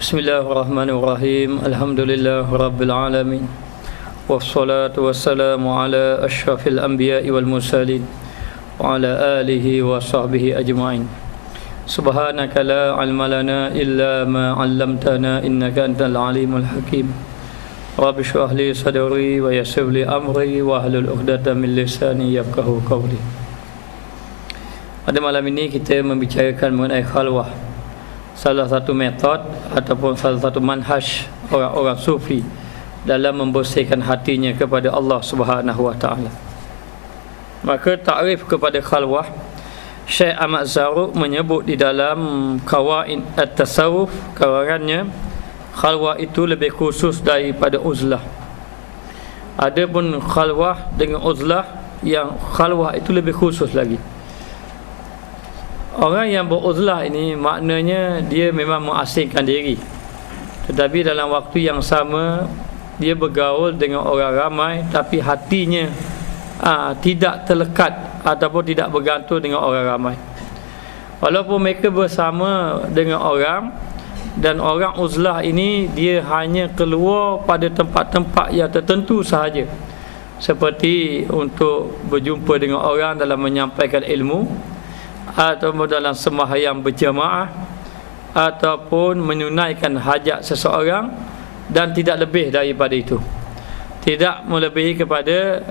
Bismillahirrahmanirrahim. Alhamdulillah Rabbil Alamin. Wassalatu wassalamu ala ashrafil anbiya'i wal mursalin wa ala alihi wa sahbihi ajma'in. Subhanaka la ilma lana illa ma 'allamtana innaka antal alimul hakim. Rabbi shrah li sadri wa yassir li amri wa hlul 'uqdatam min lisani yafqahu qawli. Pada malam ini kita membicarakan mengenai khalwah, salah satu metod ataupun salah satu manhaj orang-orang sufi dalam membersihkan hatinya kepada Allah Subhanahu wa taala. Maka takrif kepada khalwah, Syekh Ahmad Zarruq menyebut di dalam Qawaid at-Tasawuf, karangannya, khalwah itu lebih khusus daripada uzlah. Adapun khalwah dengan uzlah, yang khalwah itu lebih khusus lagi. Orang yang beruzlah ini maknanya dia memang mengasingkan diri, tetapi dalam waktu yang sama dia bergaul dengan orang ramai, tapi hatinya tidak terlekat ataupun tidak bergantung dengan orang ramai. Walaupun mereka bersama dengan orang, dan orang uzlah ini dia hanya keluar pada tempat-tempat yang tertentu sahaja, seperti untuk berjumpa dengan orang dalam menyampaikan ilmu, ataupun dalam sembahyang berjamaah, ataupun menunaikan hajat seseorang, dan tidak lebih daripada itu. Tidak melebihi kepada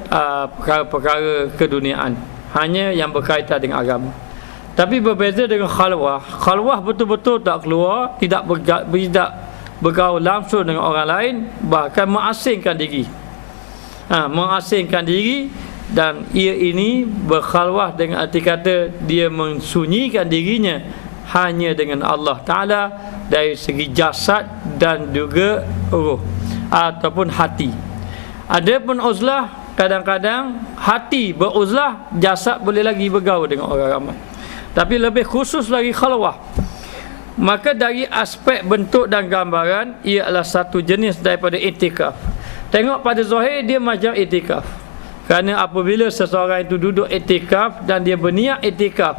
perkara-perkara keduniaan, hanya yang berkaitan dengan agama. Tapi berbeza dengan khalwah. Khalwah betul-betul tak keluar, tidak bergaul langsung dengan orang lain, bahkan mengasingkan diri. Mengasingkan diri. Dan ia ini berkhalwah dengan arti kata dia mensunyikan dirinya hanya dengan Allah Ta'ala dari segi jasad dan juga ruh ataupun hati. Adapun uzlah, kadang-kadang hati beruzlah, jasad boleh lagi bergaul dengan orang ramai. Tapi lebih khusus lagi khalwah. Maka dari aspek bentuk dan gambaran, ia adalah satu jenis daripada i'tikaf. Tengok pada zahir dia macam i'tikaf. Kerana apabila seseorang itu duduk i'tikaf dan dia berniat i'tikaf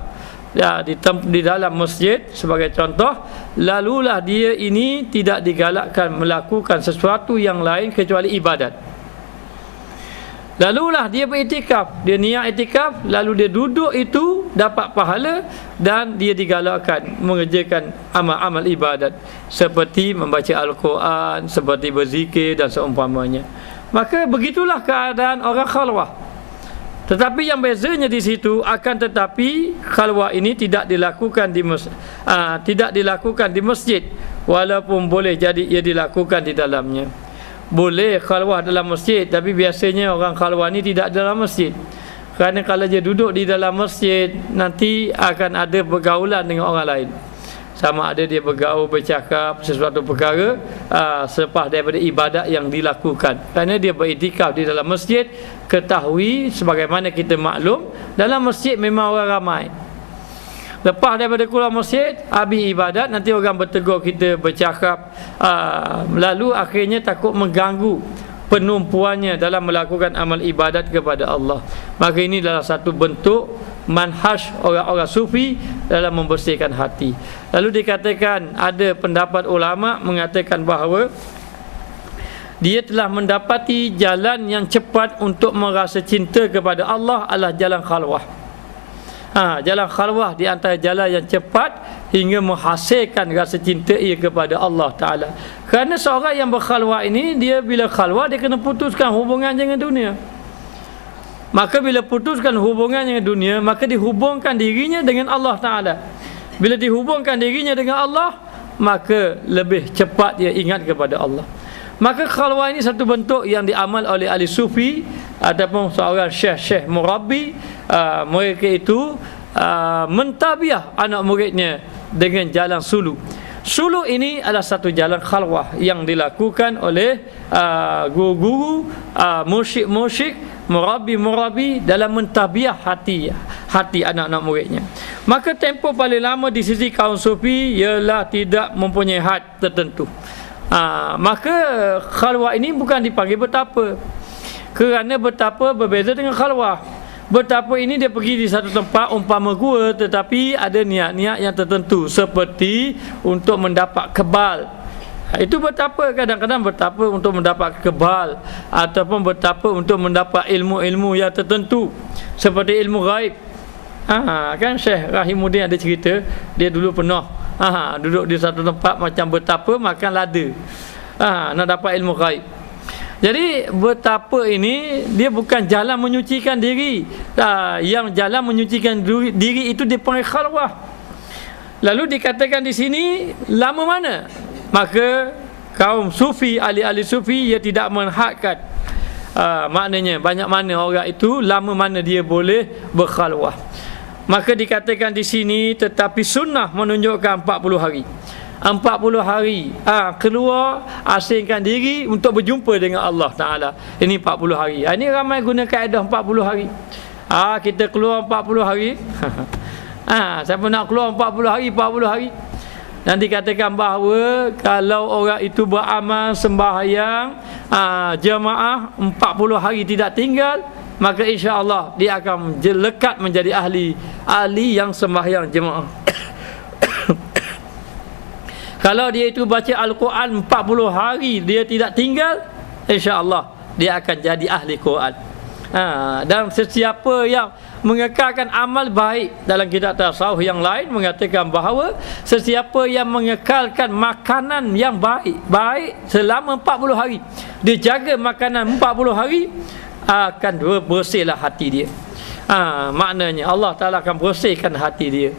di dalam masjid sebagai contoh, lalulah dia ini tidak digalakkan melakukan sesuatu yang lain kecuali ibadat. Lalulah dia beriktikaf, dia niat iktikaf, lalu dia duduk itu dapat pahala, dan dia digalakkan mengerjakan amal-amal ibadat seperti membaca Al-Quran, seperti berzikir dan seumpamanya. Maka begitulah keadaan orang khalwah. Tetapi yang bezanya di situ, akan tetapi khalwah ini tidak dilakukan di masjid, walaupun boleh jadi ia dilakukan di dalamnya. Boleh khalwah dalam masjid, tapi biasanya orang khalwah ni tidak dalam masjid. Kerana kalau dia duduk di dalam masjid, nanti akan ada pergaulan dengan orang lain. Sama ada dia bergaul, bercakap sesuatu perkara selepas daripada ibadat yang dilakukan. Kerana dia beriktikaf di dalam masjid, ketahui sebagaimana kita maklum, dalam masjid memang orang ramai. Lepas daripada keluar masjid, habis ibadat, nanti orang bertegur kita, bercakap, lalu akhirnya takut mengganggu penumpuannya dalam melakukan amal ibadat kepada Allah. Maka ini adalah satu bentuk manhaj orang-orang sufi dalam membersihkan hati. Lalu dikatakan, ada pendapat ulama mengatakan bahawa dia telah mendapati jalan yang cepat untuk merasa cinta kepada Allah adalah jalan khalwah. Jalan khalwah di antara jalan yang cepat hingga menghasilkan rasa cinta ia kepada Allah Ta'ala. Kerana seorang yang berkhalwah ini, dia bila khalwah dia kena putuskan hubungan dengan dunia. Maka bila putuskan hubungan dengan dunia, maka dihubungkan dirinya dengan Allah Ta'ala. Bila dihubungkan dirinya dengan Allah, maka lebih cepat dia ingat kepada Allah. Maka khalwah ini satu bentuk yang diamal oleh ahli sufi ataupun seorang syekh murabbi. Mereka itu mentabiah anak muridnya dengan jalan suluk. Suluk ini adalah satu jalan khalwah yang dilakukan oleh guru-guru, mursyid-mursyid, murabi-murabi dalam mentabiah hati anak-anak muridnya. Maka tempoh paling lama di sisi kaum sufi ialah tidak mempunyai had tertentu. Maka khalwah ini bukan dipanggil bertapa, kerana bertapa berbeza dengan khalwah. Bertapa ini dia pergi di satu tempat umpama gua, tetapi ada niat-niat yang tertentu, seperti untuk mendapat kebal Itu betapa, kadang-kadang betapa untuk mendapat kebal ataupun betapa untuk mendapat ilmu-ilmu yang tertentu seperti ilmu gaib. Kan Syekh Rahimuddin ada cerita, dia dulu pernah duduk di satu tempat macam betapa makan lada. Nak dapat ilmu gaib. Jadi betapa ini dia bukan jalan menyucikan diri. Yang jalan menyucikan diri itu dipanggil khalwah. Lalu dikatakan di sini lama mana? Maka kaum sufi, ahli-ahli sufi, ia tidak menghadkan maknanya banyak mana orang itu, lama mana dia boleh berkhalwah. Maka dikatakan di sini, tetapi sunnah menunjukkan 40 hari. 40 hari keluar, asingkan diri untuk berjumpa dengan Allah Ta'ala. Ini 40 hari. Ini ramai guna kaedah 40 hari. Kita keluar 40 hari. Siapa nak keluar 40 hari, 40 hari. Dan dikatakan bahawa kalau orang itu beramal sembahyang jemaah 40 hari tidak tinggal, maka insya-Allah dia akan lekat menjadi ahli yang sembahyang jemaah. Kalau dia itu baca Al-Quran 40 hari dia tidak tinggal, insya-Allah dia akan jadi ahli Quran. Dan sesiapa yang mengekalkan amal baik, dalam kitab tasawuf yang lain mengatakan bahawa sesiapa yang mengekalkan makanan yang baik selama 40 hari, dia jaga makanan 40 hari, akan bersihlah hati dia. Maknanya Allah Ta'ala akan bersihkan hati dia.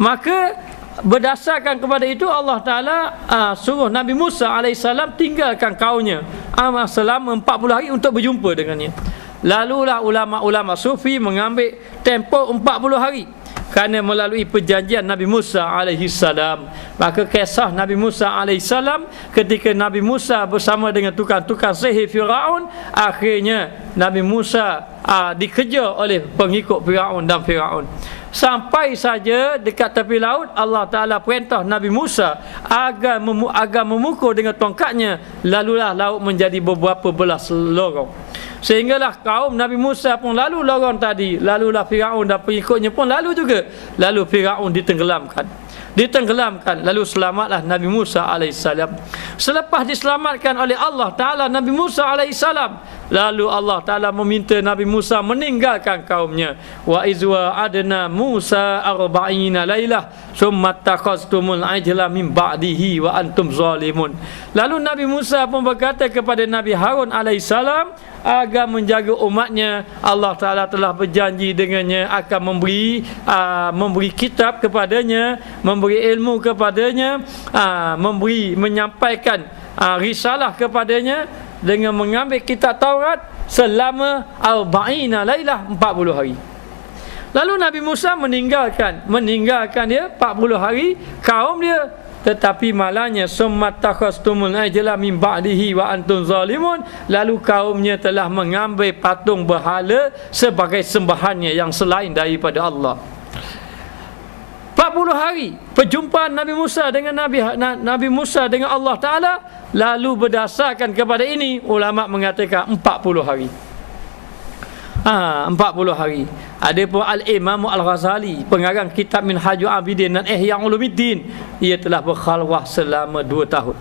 Maka berdasarkan kepada itu Allah Ta'ala suruh Nabi Musa AS tinggalkan kaumnya selama 40 hari untuk berjumpa dengannya. Lalulah ulama-ulama sufi mengambil tempoh 40 hari kerana melalui perjanjian Nabi Musa AS. Maka kisah Nabi Musa AS ketika Nabi Musa bersama dengan tukang-tukang sihir Firaun, akhirnya Nabi Musa dikejar oleh pengikut Firaun dan Firaun. Sampai saja dekat tepi laut, Allah Ta'ala perintah Nabi Musa agar memukul dengan tongkatnya. Lalulah laut menjadi beberapa belas lorong. Sehinggalah kaum Nabi Musa pun lalu lorong tadi. Lalulah Firaun dan pengikutnya pun lalu juga. Lalu Firaun ditenggelamkan. Lalu selamatlah Nabi Musa AS. Selepas diselamatkan oleh Allah Ta'ala Nabi Musa AS, lalu Allah Ta'ala meminta Nabi Musa meninggalkan kaumnya. Wa izwa adna Musa 40 lailah summa takhastumul ajla min ba'dihi wa antum zalimun. Lalu Nabi Musa pun berkata kepada Nabi Harun AS agar menjaga umatnya. Allah Ta'ala telah berjanji dengannya akan memberi kitab kepadanya, memberi ilmu kepadanya, menyampaikan risalah kepadanya dengan mengambil kitab Taurat selama 40 lailah, 40 hari. Lalu Nabi Musa meninggalkan dia 40 hari kaum dia. Tetapi malangnya summat takhastumul ajla min ba'dihi wa antum zalimun, lalu kaumnya telah mengambil patung berhala sebagai sembahannya yang selain daripada Allah. 40 hari perjumpaan Nabi Musa dengan Nabi Musa dengan Allah Ta'ala. Lalu berdasarkan kepada ini ulama mengatakan 40 hari. 40 hari. Adapun Al-Imam Al-Ghazali, pengarang kitab Minhajul Abidin dan Ihya Ulumuddin, ia telah berkhalwah selama 2 tahun.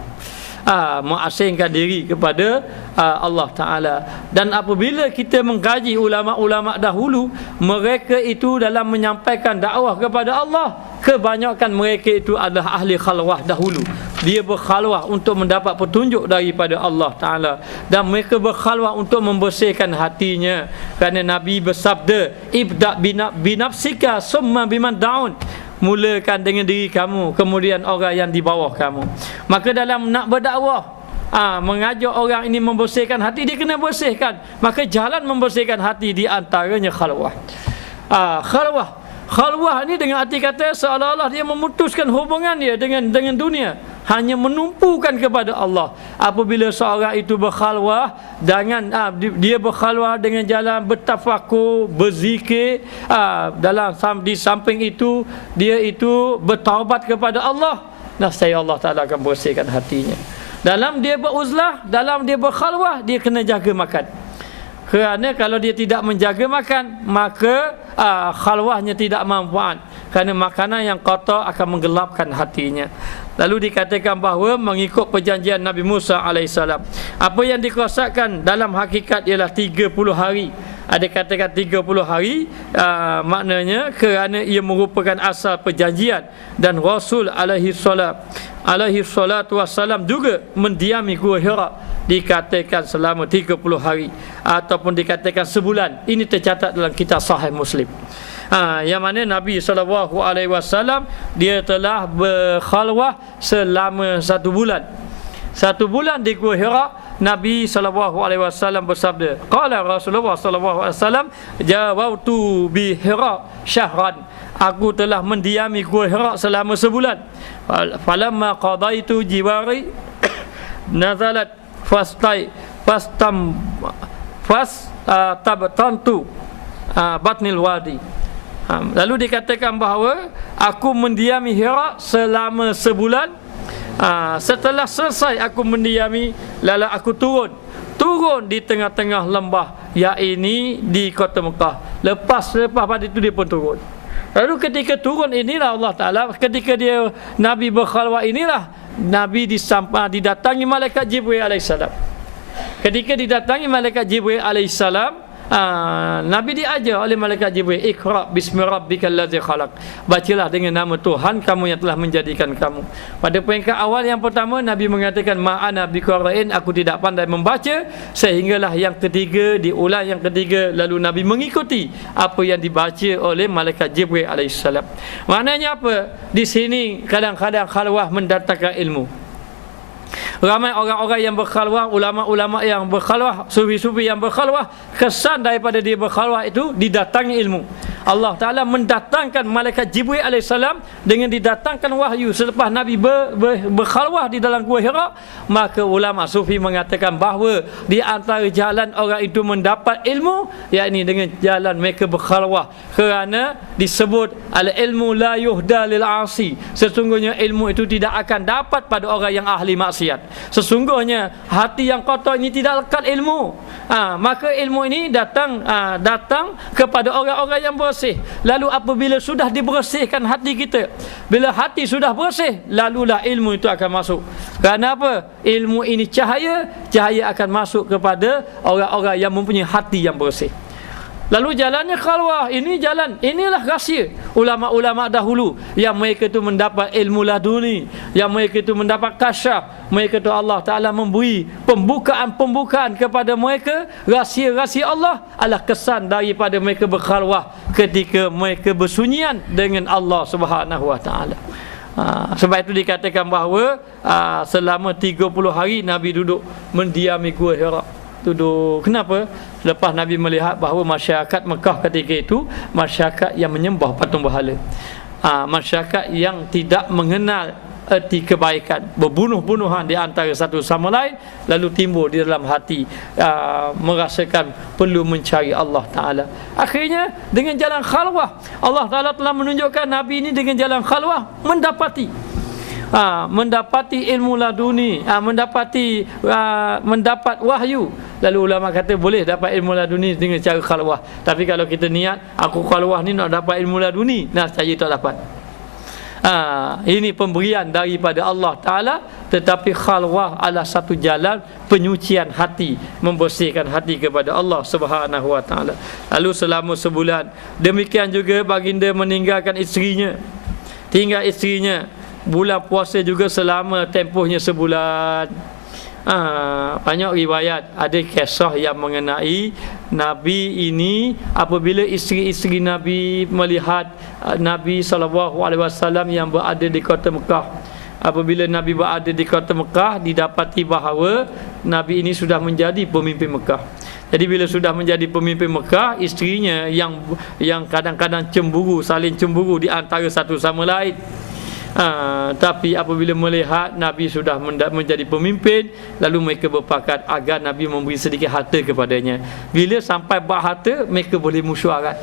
Mengasingkan diri kepada Allah Ta'ala. Dan apabila kita mengkaji ulama-ulama dahulu, mereka itu dalam menyampaikan dakwah kepada Allah, kebanyakan mereka itu adalah ahli khalwah dahulu. Dia berkhalwah untuk mendapat petunjuk daripada Allah Ta'ala. Dan mereka berkhalwah untuk membersihkan hatinya. Kerana Nabi bersabda, ibda' binafsika summa biman da'un. Mulakan dengan diri kamu, kemudian orang yang di bawah kamu. Maka dalam nak berdakwah, mengajak orang ini membersihkan hati, dia kena bersihkan. Maka jalan membersihkan hati di antaranya khalwah. Khalwah ini dengan arti kata seolah-olah dia memutuskan hubungan dia dengan dunia, hanya menumpukan kepada Allah. Apabila seorang itu berkhalwah, dia berkhalwah dengan jalan bertafakur, berzikir, di samping itu dia itu bertaubat kepada Allah, nescaya Allah Ta'ala akan bersihkan hatinya. Dalam dia beruzlah, dalam dia berkhalwah, dia kena jaga makan. Kerana kalau dia tidak menjaga makan, maka khalwahnya tidak manfaat. Kerana makanan yang kotor akan menggelapkan hatinya. Lalu dikatakan bahawa mengikut perjanjian Nabi Musa alaihissalam, apa yang dikuasakan dalam hakikat ialah 30 hari. Ada katakan 30 hari, maknanya kerana ia merupakan asal perjanjian, dan Rasul alaihi salatu wassalam juga mendiami Gua Hira, dikatakan selama 30 hari ataupun dikatakan sebulan. Ini tercatat dalam kitab Sahih Muslim. Yang mana Nabi SAW dia telah berkhalwah selama 1 bulan. 1 bulan di Gua Hira, Nabi SAW bersabda, qala Rasulullah SAW, jawabtu bi Hira syahran, aku telah mendiami Gua Hira selama sebulan. Falamma qadaitu jiwari nazalat tabtantu batnil wadi. Lalu dikatakan bahawa aku mendiami Hira selama sebulan. Setelah selesai aku mendiami, lalu aku turun di tengah-tengah lembah, yakni di kota Mekah. Lepas pada itu dia pun turun. Lalu ketika turun inilah Allah Ta'ala, ketika dia Nabi berkhalwat inilah Nabi didatangi malaikat Jibril alaihissalam. Ketika didatangi malaikat Jibril alaihissalam, Nabi diajar oleh malaikat Jibril, Iqra bismi rabbikal ladzi khalaq, bacalah dengan nama Tuhan kamu yang telah menjadikan kamu. Pada peringkat awal yang pertama, Nabi mengatakan ma'ana biqara'in, aku tidak pandai membaca. Sehinggalah yang ketiga, diulang yang ketiga, lalu Nabi mengikuti apa yang dibaca oleh malaikat Jibril alaihissalam. Maknanya apa? Di sini kadang-kadang khalwah mendatangkan ilmu. Ramai orang-orang yang berkhalwah, ulama-ulama yang berkhalwah, sufi-sufi yang berkhalwah, kesan daripada dia berkhalwah itu didatangi ilmu. Allah Ta'ala mendatangkan malaikat Jibril alaihissalam dengan didatangkan wahyu. Selepas Nabi berkhalwah di dalam Gua Hira, maka ulama sufi mengatakan bahawa di antara jalan orang itu mendapat ilmu, yakni dengan jalan mereka berkhalwah. Kerana disebut al-ilmu la yuhda lil asi, sesungguhnya ilmu itu tidak akan dapat pada orang yang ahli maksiat. Sesungguhnya hati yang kotor ini tidak lekat ilmu. Maka ilmu ini datang kepada orang-orang yang bersih. Lalu apabila sudah dibersihkan hati kita, bila hati sudah bersih, lalulah ilmu itu akan masuk. Kerana apa? Ilmu ini cahaya akan masuk kepada orang-orang yang mempunyai hati yang bersih. Lalu jalannya khalwah, inilah rahsia ulama-ulama dahulu, yang mereka itu mendapat ilmu laduni, yang mereka itu mendapat kasyaf. Mereka itu Allah Ta'ala memberi pembukaan kepada mereka. Rahsia-rahsia Allah adalah kesan daripada mereka berkhalwah ketika mereka bersunyian dengan Allah Subhanahu Wa Ta'ala. Sebab itu dikatakan bahawa selama 30 hari Nabi duduk mendiami Gua Hira. Kenapa? Lepas Nabi melihat bahawa masyarakat Mekah ketika itu masyarakat yang menyembah patung berhala, masyarakat yang tidak mengenal erti kebaikan, berbunuh-bunuhan di antara satu sama lain. Lalu timbul di dalam hati merasakan perlu mencari Allah Ta'ala. Akhirnya dengan jalan khalwah, Allah Ta'ala telah menunjukkan Nabi ini dengan jalan khalwah mendapati ilmu laduni, mendapat wahyu. Lalu ulama kata boleh dapat ilmu laduni dengan cara khalwah. Tapi kalau kita niat aku khalwah ni nak dapat ilmu laduni, saya tak dapat. Ini pemberian daripada Allah Ta'ala. Tetapi khalwah adalah satu jalan penyucian hati, membersihkan hati kepada Allah Subhanahu Wa Ta'ala. Lalu selama sebulan, demikian juga baginda meninggalkan isterinya, tinggal isterinya. Bulan puasa juga selama tempohnya sebulan. Banyak riwayat, ada kisah yang mengenai Nabi ini apabila isteri-isteri Nabi melihat Nabi SAW yang berada di kota Mekah. Apabila Nabi berada di kota Mekah, didapati bahawa Nabi ini sudah menjadi pemimpin Mekah. Jadi bila sudah menjadi pemimpin Mekah, isterinya yang kadang-kadang cemburu, saling cemburu di antara satu sama lain. Tapi apabila melihat Nabi sudah menjadi pemimpin, lalu mereka berpakat agar Nabi memberi sedikit harta kepadanya. Bila sampai bab harta, mereka boleh mesyuarat.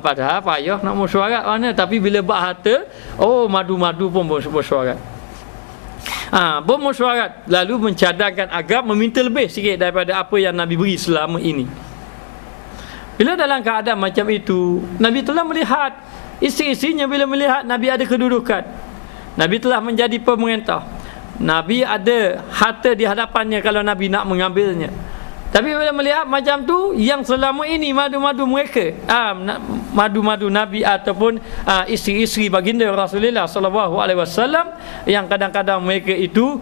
Padahal payah nak mesyuarat mana, tapi bila bab harta, madu-madu pun mesyuarat. Bermesyuarat, lalu mencadangkan agar meminta lebih sikit daripada apa yang Nabi beri selama ini. Bila dalam keadaan macam itu, Nabi telah melihat isteri-isterinya, bila melihat Nabi ada kedudukan, Nabi telah menjadi pemerintah. Nabi ada harta di hadapannya kalau Nabi nak mengambilnya. Tapi bila melihat macam tu, yang selama ini madu-madu mereka, madu-madu Nabi ataupun isteri-isteri baginda Rasulullah sallallahu alaihi wasallam, yang kadang-kadang mereka itu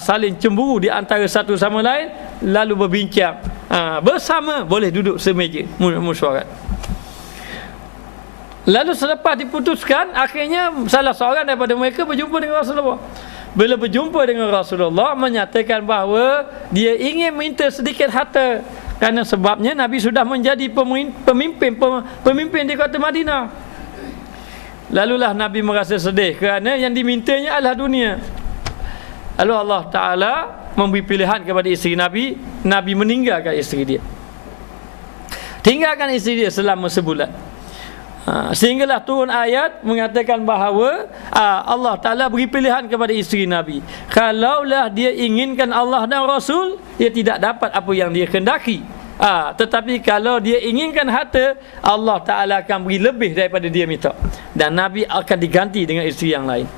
saling cemburu di antara satu sama lain, lalu berbincang bersama, boleh duduk semeja mesyuarat. Lalu selepas diputuskan, akhirnya salah seorang daripada mereka berjumpa dengan Rasulullah. Bila berjumpa dengan Rasulullah, menyatakan bahawa dia ingin minta sedikit harta, kerana sebabnya Nabi sudah menjadi pemimpin di kota Madinah. Lalulah Nabi merasa sedih kerana yang dimintanya adalah dunia. Lalu Allah Ta'ala memberi pilihan kepada isteri Nabi. Nabi meninggalkan isteri dia, tinggalkan isteri dia selama sebulan. Sehinggalah turun ayat mengatakan bahawa Allah Ta'ala beri pilihan kepada isteri Nabi. Kalaulah dia inginkan Allah dan Rasul, dia tidak dapat apa yang dia kendaki. Tetapi kalau dia inginkan harta, Allah Ta'ala akan beri lebih daripada dia minta, dan Nabi akan diganti dengan isteri yang lain.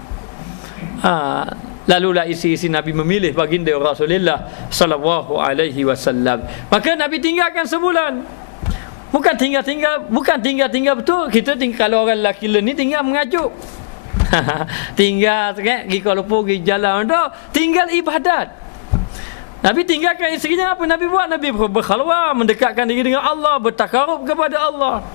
Lalulah isteri-isteri Nabi memilih baginda Rasulullah sallallahu alaihi wasallam. Maka Nabi tinggalkan sebulan. Bukan tinggal betul. Kita tinggal, kalau orang lelaki ni tinggal mengajuk. Tinggal pergi Kuala Lumpur, pergi jalan tu, tinggal ibadat. Nabi tinggalkan isterinya, apa Nabi buat? Nabi berkhalwat, mendekatkan diri dengan Allah, bertakarub kepada Allah.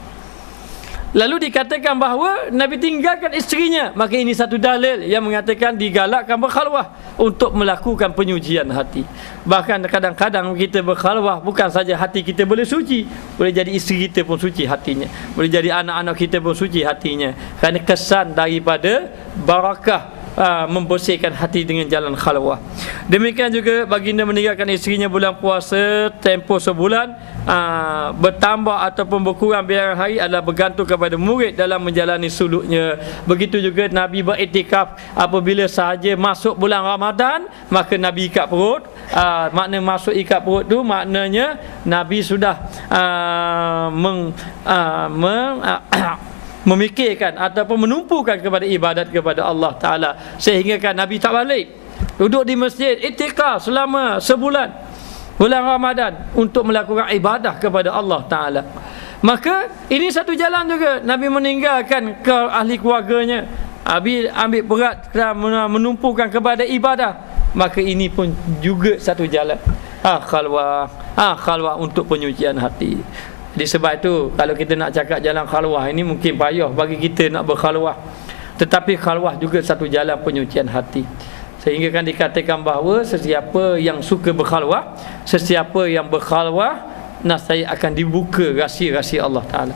Lalu dikatakan bahawa Nabi tinggalkan isterinya, maka ini satu dalil yang mengatakan digalakkan berkhalwah untuk melakukan penyucian hati. Bahkan kadang-kadang kita berkhalwah, bukan saja hati kita boleh suci, boleh jadi isteri kita pun suci hatinya, boleh jadi anak-anak kita pun suci hatinya, kerana kesan daripada barakah membersihkan hati dengan jalan khalwah. Demikian juga baginda meninggalkan isterinya bulan puasa tempoh sebulan. Bertambah ataupun berkurang bilangan hari adalah bergantung kepada murid dalam menjalani suluknya. Begitu juga Nabi beriktikaf apabila sahaja masuk bulan Ramadan, maka Nabi ikat perut. Makna masuk ikat perut tu maknanya Nabi sudah memikirkan ataupun menumpukan kepada ibadat kepada Allah Ta'ala, sehingga kan Nabi tak balik, duduk di masjid iktikaf selama sebulan bulan Ramadan untuk melakukan ibadah kepada Allah Ta'ala. Maka ini satu jalan juga Nabi meninggalkan ke ahli keluarganya, ambil berat menumpukan kepada ibadah. Maka ini pun juga satu jalan khalwah untuk penyucian hati. Jadi sebab itu kalau kita nak cakap jalan khalwah ini mungkin payah bagi kita nak berkhalwah, tetapi khalwah juga satu jalan penyucian hati. Sehingga kan dikatakan bahawa sesiapa yang suka berkhalwah, sesiapa yang berkhalwah, nascaya akan dibuka rahsia-rahsia Allah Ta'ala.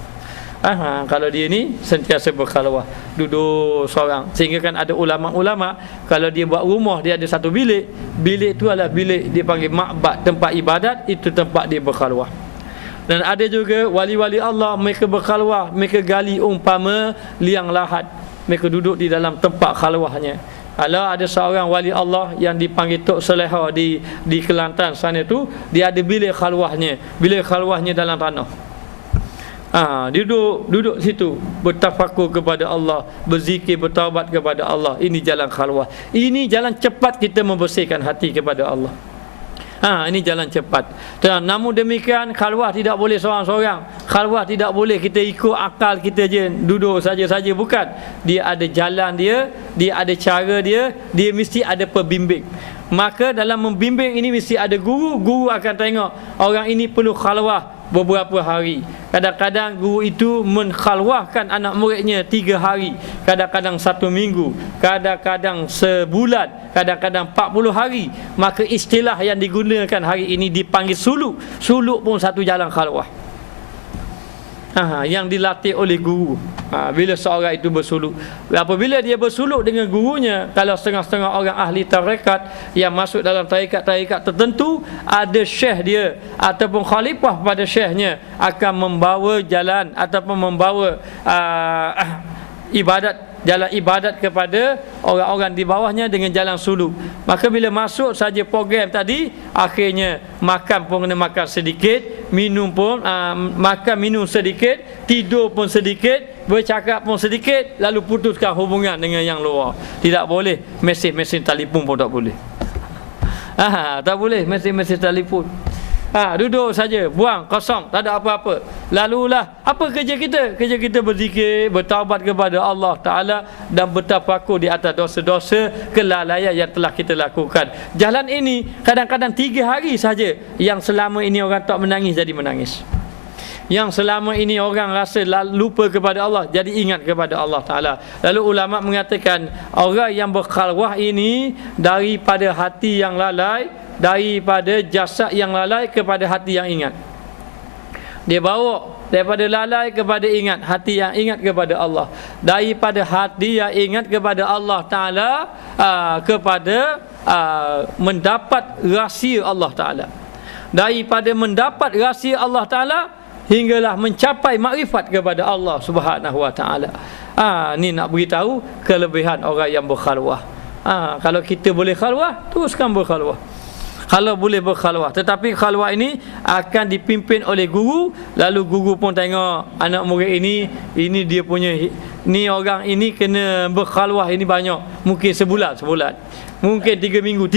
Kalau dia ni sentiasa berkhalwah, duduk seorang. Sehingga kan ada ulama-ulama, kalau dia buat rumah, dia ada satu bilik. Bilik itu adalah bilik dia panggil ma'bad, tempat ibadat, itu tempat dia berkhalwah. Dan ada juga wali-wali Allah, mereka berkhalwah, mereka gali umpama liang lahat, mereka duduk di dalam tempat khalwahnya. Kalau ada seorang wali Allah yang dipanggil Tok Seleha di Kelantan sana tu, dia ada bilik khalwahnya. Bilik khalwahnya dalam tanah. Dia duduk situ, bertafakur kepada Allah, berzikir, bertaubat kepada Allah. Ini jalan khalwah. Ini jalan cepat kita membersihkan hati kepada Allah. Ini jalan cepat. Namun demikian, khalwah tidak boleh seorang-seorang. Khalwah tidak boleh kita ikut akal kita je, duduk saja-saja. Bukan. Dia ada jalan dia ada cara dia mesti ada pembimbing. Maka dalam membimbing ini mesti ada guru. Guru akan tengok orang ini perlu khalwah beberapa hari. Kadang-kadang guru itu mengkhalwahkan anak muridnya 3 hari, kadang-kadang 1 minggu, kadang-kadang sebulan, kadang-kadang 40 hari. Maka istilah yang digunakan hari ini dipanggil suluk. Suluk pun satu jalan khalwah, yang dilatih oleh guru. Bila seorang itu bersuluk, apabila dia bersuluk dengan gurunya, kalau setengah-setengah orang ahli tarekat yang masuk dalam tarekat tertentu, ada syekh dia ataupun khalifah pada syekhnya akan membawa jalan ataupun membawa jalan ibadat kepada orang-orang di bawahnya dengan jalan suluk. Maka bila masuk saja program tadi, akhirnya makan pun kena makan sedikit, minum pun makan minum sedikit, tidur pun sedikit, bercakap pun sedikit, lalu putuskan hubungan dengan yang luar. Tidak boleh. Mesin telefon pun tak boleh. Tak boleh mesin telefon. Duduk saja, buang, kosong, tak ada apa-apa. Lalulah, apa kerja kita? Kerja kita berzikir, bertaubat kepada Allah Ta'ala dan bertafakur di atas dosa-dosa kelalaian yang telah kita lakukan. Jalan ini kadang-kadang 3 hari saja. Yang selama ini orang tak menangis jadi menangis. Yang selama ini orang rasa lupa kepada Allah jadi ingat kepada Allah Ta'ala. Lalu ulama mengatakan orang yang berkhalwah ini daripada hati yang lalai, daripada jasad yang lalai kepada hati yang ingat. Dia bawa daripada lalai kepada ingat, hati yang ingat kepada Allah. Daripada hati yang ingat kepada Allah Ta'ala kepada mendapat rahsia Allah Ta'ala. Daripada mendapat rahsia Allah Ta'ala hinggalah mencapai makrifat kepada Allah Subhanahu Wa Ta'ala. Ni nak beritahu kelebihan orang yang berkhalwah. Kalau kita boleh khalwah, teruskan berkhalwah. Kalau boleh berkhalwah, tetapi khalwah ini akan dipimpin oleh guru. Lalu guru pun tengok anak murid ini dia punya, ni orang ini kena berkhalwah ini banyak. Mungkin sebulan, mungkin 3 minggu,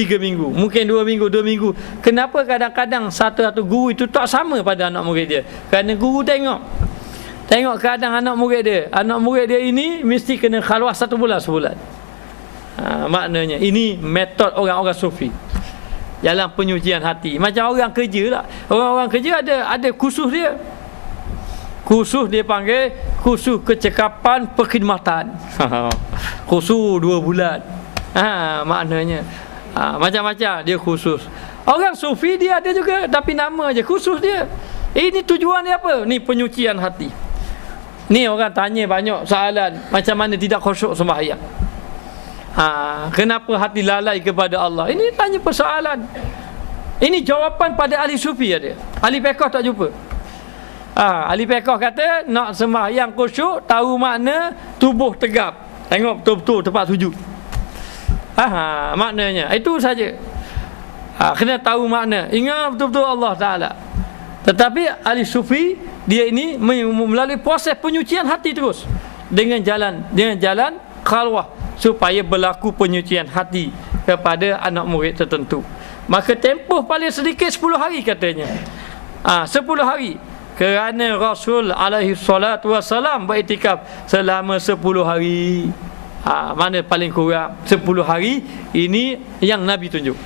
mungkin 2 minggu. Kenapa kadang-kadang satu guru itu tak sama pada anak murid dia? Kerana guru tengok keadaan anak murid dia. Anak murid dia ini mesti kena khalwah 1 bulan, sebulan. Maknanya ini metod orang-orang sufi dalam penyucian hati. Macam orang kerja lah. Orang-orang kerja ada kursus dia. Kursus dia panggil kursus kecekapan perkhidmatan. Kursus 2 bulan. Maknanya macam-macam dia kursus. Orang sufi dia ada juga, tapi nama je kursus dia. Ini tujuan dia apa? Ni penyucian hati. Ni orang tanya banyak soalan, macam mana tidak khusyuk sembahyang. Kenapa hati lalai kepada Allah? Ini tanya persoalan. Ini jawapan pada ahli sufi ada. Ahli fiqh tak jumpa. Ahli fiqh kata nak sembahyang khusyuk, tahu makna tubuh tegap. Tengok betul-betul tempat sujud. Maknanya itu saja. Kena tahu makna. Ingat betul-betul Allah Ta'ala. Tetapi ahli sufi dia ini melalui proses penyucian hati terus dengan jalan khalwah, supaya berlaku penyucian hati kepada anak murid tertentu. Maka tempoh paling sedikit 10 hari katanya. 10 hari. Kerana Rasul alaihi salatu wassalam beriktikaf selama 10 hari. Mana paling kurang 10 hari. Ini yang Nabi tunjuk.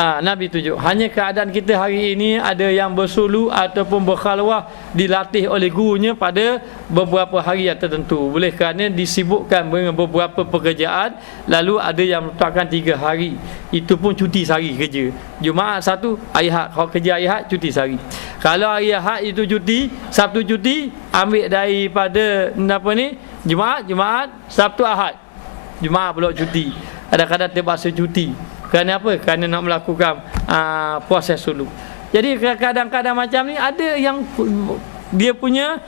Nabi tunjuk. Hanya keadaan kita hari ini ada yang bersulu ataupun berkhalwah dilatih oleh gurunya pada beberapa hari yang tertentu. Boleh kerana disibukkan dengan beberapa pekerjaan. Lalu ada yang letakkan 3 hari. Itu pun cuti sehari kerja. Jumaat 1, hari Ahad. Kalau kerja hari Ahad, cuti sehari. Kalau hari Ahad itu cuti, Sabtu cuti, ambil daripada Jumaat, Sabtu, Ahad. Jumaat pula cuti. Kadang-kadang terpaksa cuti. Kerana apa? Kerana nak melakukan proses dulu. Jadi kadang-kadang macam ni ada yang dia punya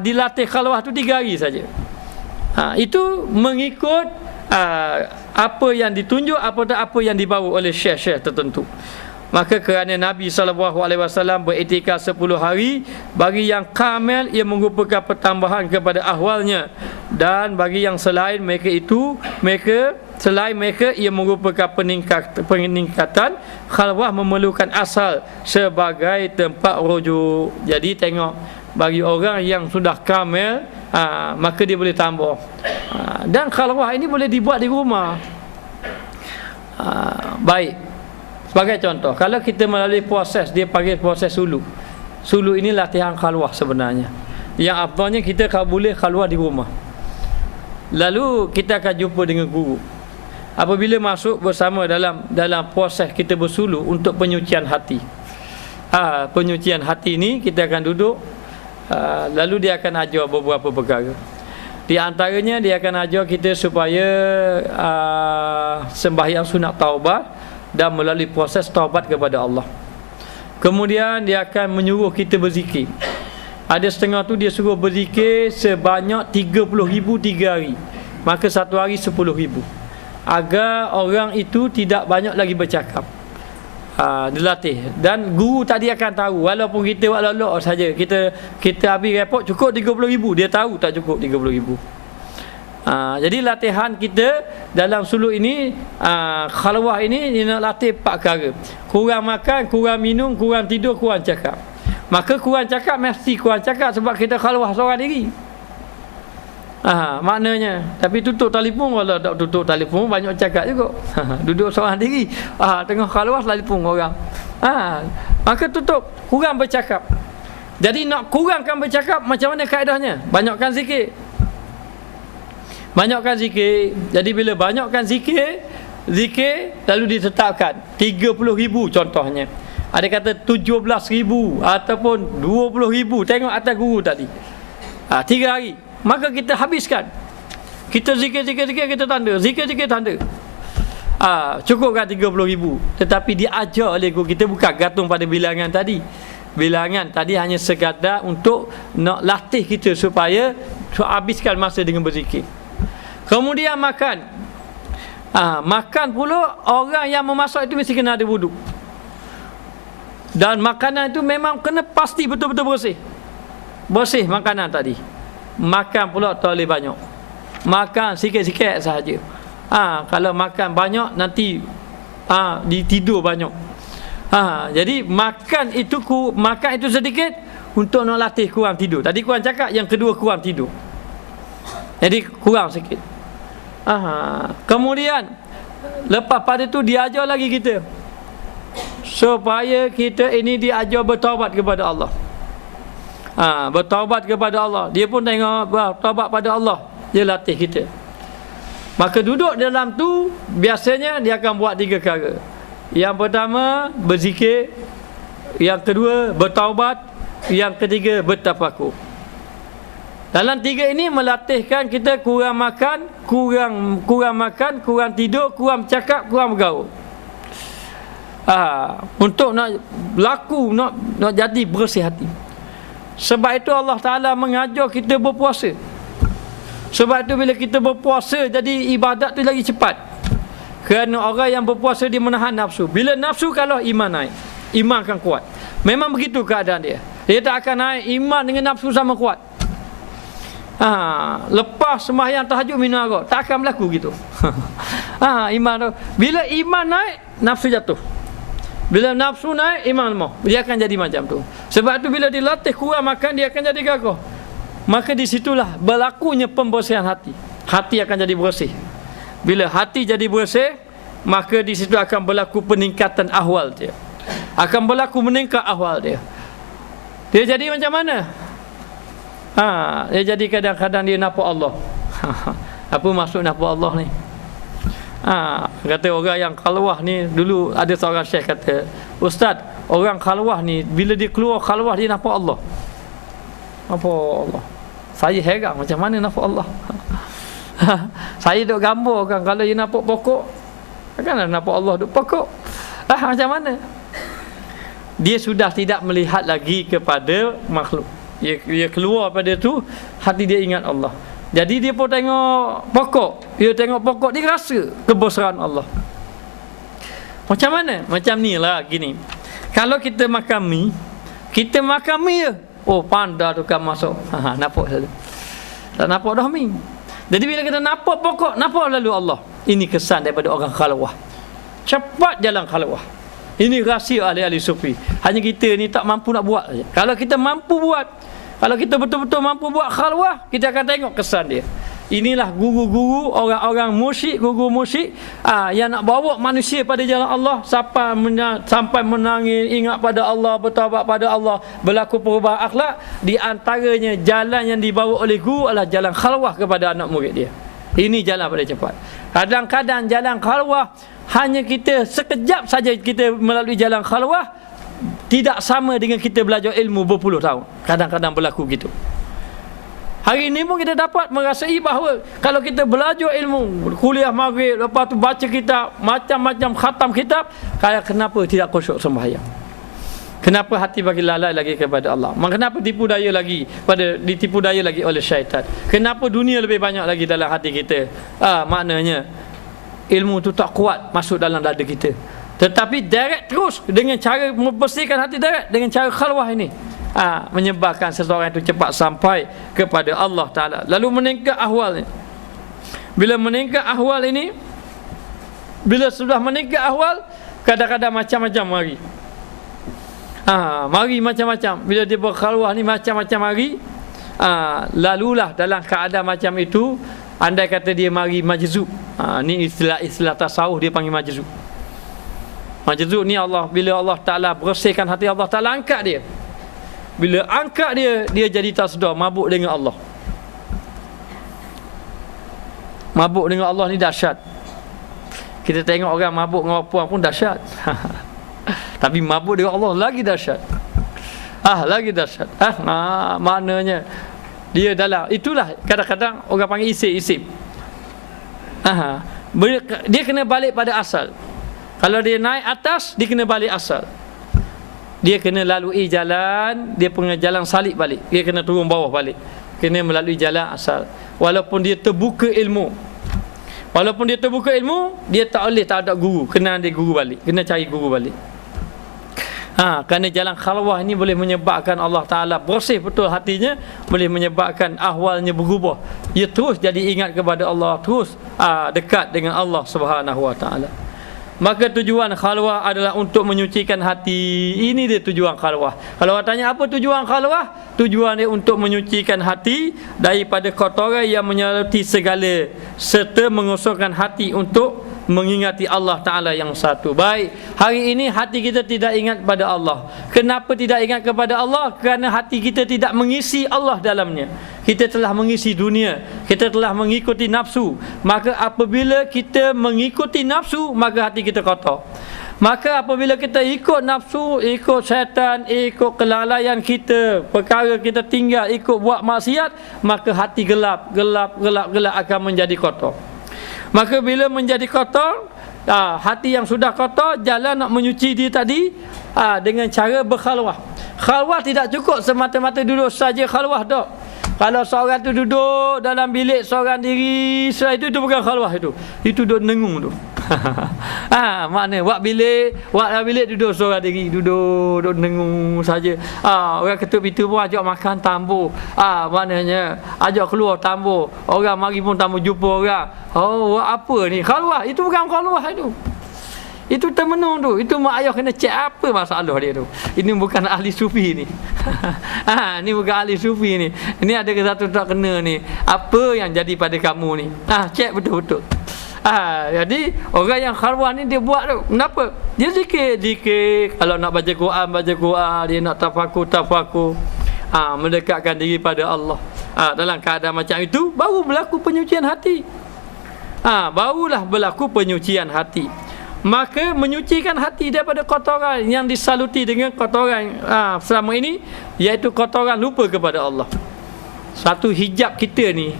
dilatih khalwah tu 3 hari saja. Itu mengikut apa yang ditunjuk, apa yang dibawa oleh syekh-syekh tertentu. Maka kerana Nabi SAW beriktikaf 10 hari, bagi yang kamil ia merupakan pertambahan kepada ahwalnya, dan bagi yang selain mereka ia merupakan peningkatan. Khalwah memerlukan asal sebagai tempat rujuk. Jadi tengok, bagi orang yang sudah kamil, maka dia boleh tambah. Dan khalwah ini boleh dibuat di rumah. Baik. Sebagai contoh, kalau kita melalui proses, dia panggil proses sulu. Sulu ini latihan khalwah sebenarnya. Yang afdalnya kita kalau boleh khalwah di rumah. Lalu kita akan jumpa dengan guru. Apabila masuk bersama dalam proses kita bersulu untuk penyucian hati. Penyucian hati ini kita akan duduk, lalu dia akan ajar beberapa perkara. Di antaranya dia akan ajar kita supaya sembahyang sunat taubat dan melalui proses taubat kepada Allah. Kemudian dia akan menyuruh kita berzikir. Ada setengah tu dia suruh berzikir sebanyak 30,000 3 hari. Maka satu hari 10,000. Agar orang itu tidak banyak lagi bercakap. dilatih. Dan guru tadi akan tahu, walaupun kita buat lolok saja, kita habis report cukup 30,000, dia tahu tak cukup 30,000. Jadi latihan kita dalam suluk ini, khalwah ini, dia nak latih 4 perkara. Kurang makan, kurang minum, kurang tidur, kurang cakap. Maka kurang cakap mesti kurang cakap sebab kita khalwah seorang diri. Maknanya. Tapi tutup telefon, kalau tak tutup telefon banyak cakap juga. Duduk seorang diri, tengah khalwah telefon orang. Maka tutup, kurang bercakap. Jadi nak kurangkan bercakap, macam mana kaedahnya? Banyakkan zikir. Banyakkan zikir. Jadi bila banyakkan zikir lalu ditetapkan 30,000 contohnya. Ada kata 17,000 ataupun 20,000. Tengok atas guru tadi. 3 hari. Maka kita habiskan. Kita zikir, kita tanda. Zikir, tanda. Cukupkan 30,000. Tetapi diajar oleh guru kita, bukan gantung pada bilangan tadi. Bilangan tadi hanya sekadar untuk nak latih kita supaya habiskan masa dengan berzikir. Kemudian makan. Makan pula, orang yang memasak itu mesti kena ada wuduk. Dan makanan itu memang kena pasti betul-betul bersih. Bersih makanan tadi. Makan pula tak boleh banyak. Makan sikit-sikit sahaja. Kalau makan banyak nanti ditidur banyak. Jadi makan itu sedikit untuk nak latih kurang tidur. Tadi kurang cakap, yang kedua kurang tidur. Jadi kurang sikit. Kemudian lepas pada tu diajar lagi kita supaya kita ini diajar bertaubat kepada Allah. Bertaubat kepada Allah. Dia pun tengok taubat pada Allah, dia latih kita. Maka duduk dalam tu biasanya dia akan buat 3 perkara. Yang pertama berzikir, yang kedua bertaubat, yang ketiga bertafakur. Dalam 3 ini melatihkan kita kurang makan, kurang tidur, kurang cakap, kurang bergaul. Untuk nak berlaku, nak jadi bersih hati. Sebab itu Allah Ta'ala mengajar kita berpuasa. Sebab itu bila kita berpuasa, jadi ibadat tu lagi cepat. Kerana orang yang berpuasa dia menahan nafsu. Bila nafsu kalah, iman naik. Iman akan kuat. Memang begitu keadaan dia. Dia tak akan naik iman dengan nafsu sama kuat. Lepas sembahyang tahajud minum arak, tak akan berlaku gitu. Iman tu. Bila iman naik, nafsu jatuh. Bila nafsu naik, iman lemah. Dia akan jadi macam tu. Sebab tu bila dilatih kurang makan, dia akan jadi gagah. Maka di situlah berlakunya pembersihan hati. Hati akan jadi bersih. Bila hati jadi bersih, maka di situ akan berlaku peningkatan ahwal dia. Akan berlaku meningkat ahwal dia. Dia jadi macam mana? Dia jadi kadang-kadang dia nampak Allah. Apa maksud nampak Allah ni? Kata orang yang khalwah ni, dulu ada seorang syekh kata, Ustaz, orang khalwah ni bila dia keluar khalwah dia nampak Allah. Nampak Allah. Saya heran macam mana nampak Allah. Saya duk gambarkan kalau dia nampak pokok, takkan nampak Allah duk pokok. Macam mana? Dia sudah tidak melihat lagi kepada makhluk. Dia keluar pada tu, hati dia ingat Allah. Jadi dia pun tengok pokok. Dia tengok pokok, dia rasa kebesaran Allah. Macam mana? Macam ni lah gini. Kalau kita makan mi je. Panda tu kan masuk. Nampak saja. Tak nampak dah mi. Jadi bila kita nampak pokok, nampak lalu Allah. Ini kesan daripada orang khalwah. Cepat jalan khalwah. Ini rahsia ahli-ahli sufi. Hanya kita ni tak mampu nak buat saja. Kalau kita mampu buat, kalau kita betul-betul mampu buat khalwah, kita akan tengok kesan dia. Inilah guru-guru, orang-orang musyrik, guru musyrik yang nak bawa manusia pada jalan Allah sampai menangis, ingat pada Allah, bertaubat pada Allah, berlaku perubahan akhlak. Di antaranya jalan yang dibawa oleh guru adalah jalan khalwah kepada anak murid dia. Ini jalan pada cepat. Kadang-kadang jalan khalwah hanya kita sekejap saja kita melalui jalan khalwah, tidak sama dengan kita belajar ilmu berpuluh tahun. Kadang-kadang berlaku gitu. Hari ini pun kita dapat merasai bahawa kalau kita belajar ilmu, kuliah maghrib, lepas tu baca kitab, macam-macam khatam kitab, kenapa tidak khusyuk sembahyang? Kenapa hati bagi lalai lagi kepada Allah? Kenapa ditipu daya lagi oleh syaitan? Kenapa dunia lebih banyak lagi dalam hati kita? Maknanya ilmu tu tak kuat masuk dalam dada kita. Tetapi direct terus dengan cara membersihkan hati direct dengan cara khalwah ini, menyebabkan seseorang itu cepat sampai kepada Allah Ta'ala. Lalu meningkat ahwal ini. Bila meningkat ahwal ini, bila sudah meningkat ahwal, kadang-kadang macam-macam mari. Mari macam-macam. Bila dia berkhalwah ni macam-macam mari, lalulah dalam keadaan macam itu, andai kata dia mari majzub. Ni istilah tasawuf, dia panggil majzub. Majzub ni Allah, bila Allah Ta'ala bersihkan hati, Allah Ta'ala angkat dia. Bila angkat dia, dia jadi tasdah, mabuk dengan Allah. Mabuk dengan Allah ni dahsyat. Kita tengok orang mabuk dengan puan pun dahsyat. Tapi mabuk dengan Allah lagi dahsyat. Lagi dahsyat. Maknanya dia dalam, itulah kadang-kadang orang panggil isim. Dia kena balik pada asal. Kalau dia naik atas, dia kena balik asal. Dia kena lalui jalan, dia punya jalan salib balik. Dia kena turun bawah balik. Kena melalui jalan asal. Walaupun dia terbuka ilmu. Dia tak boleh tak ada guru. Kena ada guru balik. Kena cari guru balik. Kerana jalan khalwah ini boleh menyebabkan Allah Ta'ala bersih betul hatinya, boleh menyebabkan ahwalnya berubah. Dia terus jadi ingat kepada Allah, terus dekat dengan Allah Subhanahu Wa Ta'ala. Maka tujuan khalwah adalah untuk menyucikan hati. Ini dia tujuan khalwah. Kalau orang tanya apa tujuan khalwah? Tujuan dia untuk menyucikan hati daripada kotoran yang menyeluruti segala, serta mengosongkan hati untuk mengingati Allah Ta'ala yang satu. Baik, hari ini hati kita tidak ingat kepada Allah. Kenapa tidak ingat kepada Allah? Kerana hati kita tidak mengisi Allah dalamnya. Kita telah mengisi dunia, kita telah mengikuti nafsu. Maka apabila kita mengikuti nafsu, maka hati kita kotor. Maka apabila kita ikut nafsu, ikut syaitan, ikut kelalaian kita, perkara kita tinggal, ikut buat maksiat, maka hati gelap akan menjadi kotor. Maka bila menjadi kotor, hati yang sudah kotor, jalan nak menyuci dia tadi dengan cara berkhalwah. Khalwah tidak cukup semata-mata duduk saja khalwah tak. Kalau seorang tu duduk dalam bilik seorang diri, itu bukan khalwah itu. Itu duduk nengung tu. Makna buat bilik duduk seorang diri, duduk nengung saja. Orang ketuk pintu pun ajak makan tambur. Maknanya ajak keluar tambur. Orang mari pun tambur jumpa orang. Buat apa ni? Khalwah. Itu bukan khalwah itu. Itu termenung tu. Itu mak ayah kena cek apa masalah dia tu. Ini bukan ahli sufi ni. Ini bukan ahli sufi ni. Ini ada satu tak kena ni. Apa yang jadi pada kamu ni? Cek betul-betul. Jadi orang yang khalwah ni dia buat tu. Kenapa? Dia zikir. Kalau nak baca Quran, dia nak tafakur. Mendekatkan diri pada Allah. Dalam keadaan macam itu, baru berlaku penyucian hati. Barulah berlaku penyucian hati. Maka menyucikan hati daripada kotoran yang disaluti dengan kotoran selama ini, iaitu kotoran lupa kepada Allah. Satu hijab kita ni,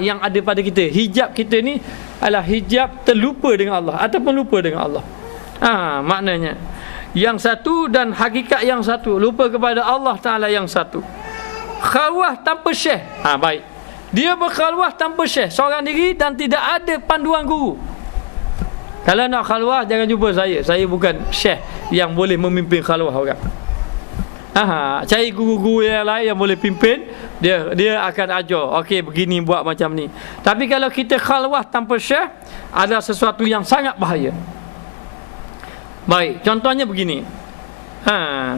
yang ada pada kita, hijab kita ni adalah hijab terlupa dengan Allah ataupun lupa dengan Allah. Maknanya yang satu dan hakikat yang satu, lupa kepada Allah Ta'ala yang satu. Khalwah tanpa syekh, baik, dia berkhalwah tanpa syekh, seorang diri, dan tidak ada panduan guru. Kalau nak khalwah, jangan jumpa saya. Saya bukan syekh yang boleh memimpin khalwah orang. Cari guru-guru yang lain yang boleh pimpin. Dia akan ajar, okey, begini, buat macam ni. Tapi kalau kita khalwah tanpa syekh, ada sesuatu yang sangat bahaya. Baik, contohnya begini.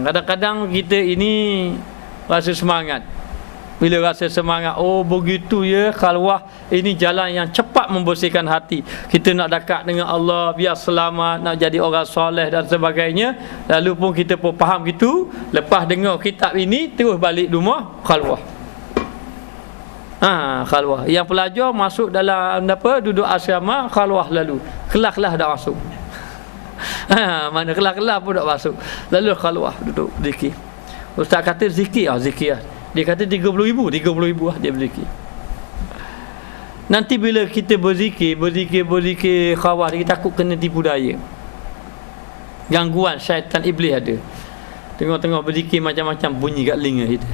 Kadang-kadang kita ini rasa semangat. Bila rasa semangat, begitu ya khalwah, ini jalan yang cepat membersihkan hati. Kita nak dekat dengan Allah, biar selamat, nak jadi orang soleh dan sebagainya. Lalu pun kita pun faham gitu. Lepas dengar kitab ini, terus balik rumah, khalwah. Khalwah. Yang pelajar masuk dalam duduk asrama, khalwah lalu. Kelas-kelas dah masuk. Mana kelas-kelas pun dah masuk. Lalu khalwah duduk zikir. Ustaz kata zikir, zikir. Dia kata 30,000 lah dia berzikir. Nanti bila kita berzikir khalwah, kita takut kena tipu daya. Gangguan syaitan iblis ada. Tengok-tengok berzikir macam-macam bunyi kat telinga kita.